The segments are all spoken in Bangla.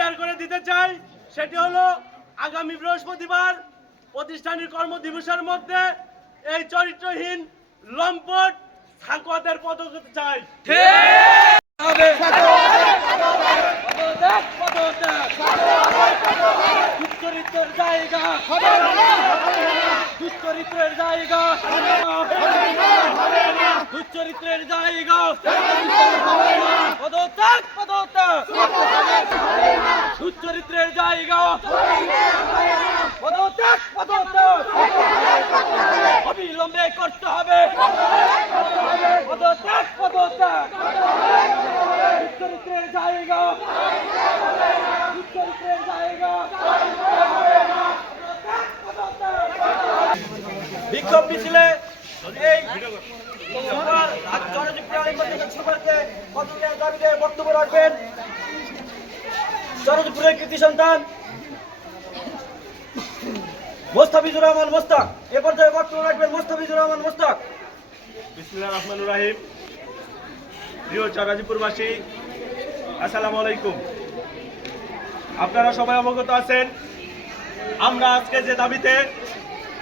ক্লিয়ার করে দিতে চাই, সেটি হলো আগামী বৃহস্পতিবার প্রতিষ্ঠানের কর্মদিবসের মধ্যে এই চরিত্রহীন লম্পট সাকুয়াদের পদক চাই। জায়গা। জায়গা। দুশ্চরিত্রের জায়গা। পদত্যাগ পদত্যাগ। দুশ্চরিত্রের জায়গা। পদত্যাগ পদত্যাগ। অবিলম্বে করতে হবে। পদত্যাগ পদত্যাগ। দুশ্চরিত্রের জায়গা। দুশ্চরিত্রের জায়গা। বিক্ষোভ মিছিলে এই সন্তান রহমান মোস্তাক। বক্তব্য রাখবেন রহমান মোস্তাক। আসসালামু আলাইকুম। আপনারা সবাই অবগত আছেন, আমরা আজকে যে দাবিতে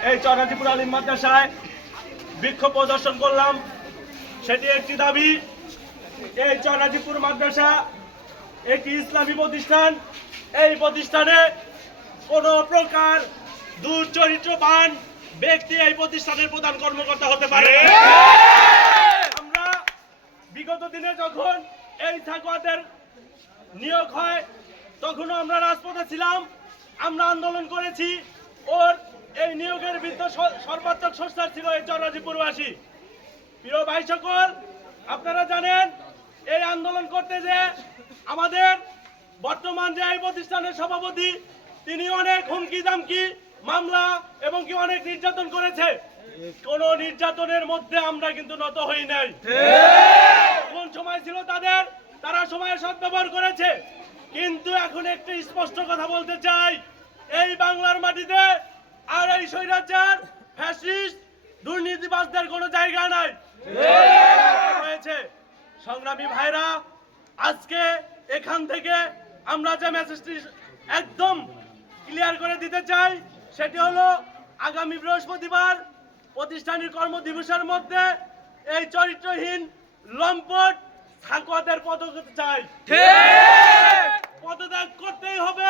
এই চরাজিপুর আলিম মাদ্রাসায় বিক্ষোভ প্রদর্শন করলাম। সেটি একটি দাবি, এই চরাজিপুর মাদ্রাসা, একটি ইসলামী প্রতিষ্ঠান। এই প্রতিষ্ঠানে কোনো প্রকার দুর্চরিত্রবান ব্যক্তি এই প্রতিষ্ঠানের প্রধান কর্মকর্তা হতে পারে আমরা বিগত দিনে যখন এই থাকুয়াদের নিয়োগ হয়, তখনও আমরা রাজপথে ছিলাম। আমরা আন্দোলন করেছি। ওর এই নিয়োগের বিরুদ্ধে স- সর্বাত্মক সংস্থার ছিল এই চরাজিপুরবাসী প্রিয় ভাই সকল, আপনারা জানেন, এই আন্দোলন করতে যে আমাদের বর্তমান যে এই প্রতিষ্ঠানের সভাপতি, তিনি অনেক হুমকি দামকি, মামলা এবং কি অনেক নির্যাতন করেছে। কোন নির্যাতনের মধ্যে আমরা কিন্তু নত হই নাই। কোন সময় ছিল তাদের, তারা সময়ের সদ্ব্যবহার করেছে। কিন্তু এখন একটি স্পষ্ট কথা বলতে চাই, এই বাংলার মাটিতে আর এই স্বৈরাচার ফ্যাসিস্ট দুর্নীতিবাজদের কোনো জায়গা নাই। হয়েছে সংগ্রামী ভাইরা আজকে এখান থেকে আমরা যে মেসেজটি একদম ক্লিয়ার করে দিতে চাই সেটি হলো আগামী বৃহস্পতিবার প্রতিষ্ঠানের কর্মদিবসের মধ্যে এই চরিত্রহীন লম্পট সাকুয়াদের পদক্ষেপ চাই। পদত্যাগ করতেই হবে।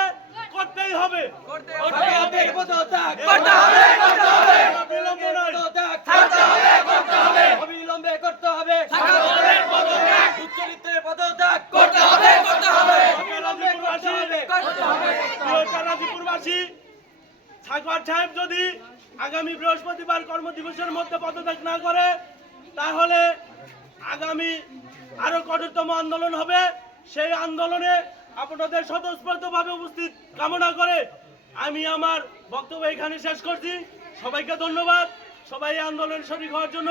করতেই হবে করতে হবে করতে হবে, করতে হবে। বিলম্ব করতে হবে করতে হবে অবিলম্বে করতে হবে সাকাতের পদত্যাগ করতে হবে করতে হবে করতে হবে করতে হবে প্রিয় চারাজিপুরবাসী সাগর সাহেব যদি আগামী বৃহস্পতিবার কর্মদিবসের মধ্যে পদত্যাগ না করে তাহলে আগামী আরও কঠোরতম আন্দোলন হবে সেই আন্দোলনে আপনাদের স্বতঃস্ফূর্তভাবে উপস্থিত কামনা করে আমি আমার বক্তব্য এখানে শেষ করছি। সবাইকে ধন্যবাদ। সবাই আন্দোলনে শরীর হওয়ার জন্য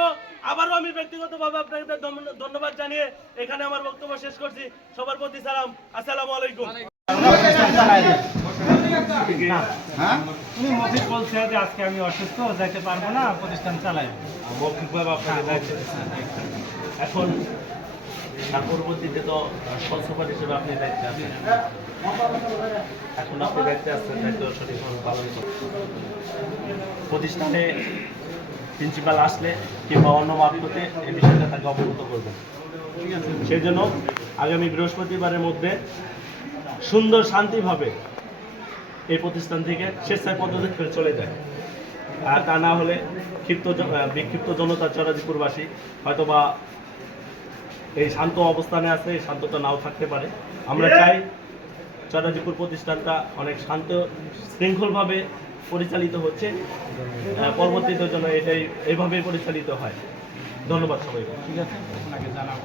আবারও আমি ব্যক্তিগতভাবে আপনাদের ধন্যবাদ জানিয়ে এখানে আমার বক্তব্য শেষ করছি। সবার প্রতি সালাম। আসসালামু আলাইকুম। মফিজ বলছে যে আজকে আমি অসুস্থ যাইতে পারব না প্রতিষ্ঠান চালাই। দায়িত্ব দিচ্ছেন। পরবর্তীতে তো সহ সুপার হিসেবে আপনি দায়িত্বে আছেন। এখন আপনি দায়িত্বে আছেন, দায়িত্ব সঠিকভাবে পালন প্রতিষ্ঠানে প্রিন্সিপাল আসলে কিংবা অন্য মাধ্যমে এই বিষয়টা তাকে অবগত করবেন। সেই জন্য আগামী বৃহস্পতিবারের মধ্যে সুন্দর শান্তিভাবে এই প্রতিষ্ঠান থেকে স্বেচ্ছায় করে চলে যায়। আর তা না হলে ক্ষিপ্ত বিক্ষিপ্ত জনতা চরাজিপুরবাসী হয়তোবা এই শান্ত অবস্থানে আছে, এই শান্তটা নাও থাকতে পারে। আমরা চাই চরাজিপুর প্রতিষ্ঠানটা অনেক শান্ত, শৃঙ্খলভাবে পরিচালিত হচ্ছে। পরবর্তীতে জন্য এটাই এইভাবে পরিচালিত হয়। ধন্যবাদ সবাইকে। ঠিক আছে আপনাকে জানাব।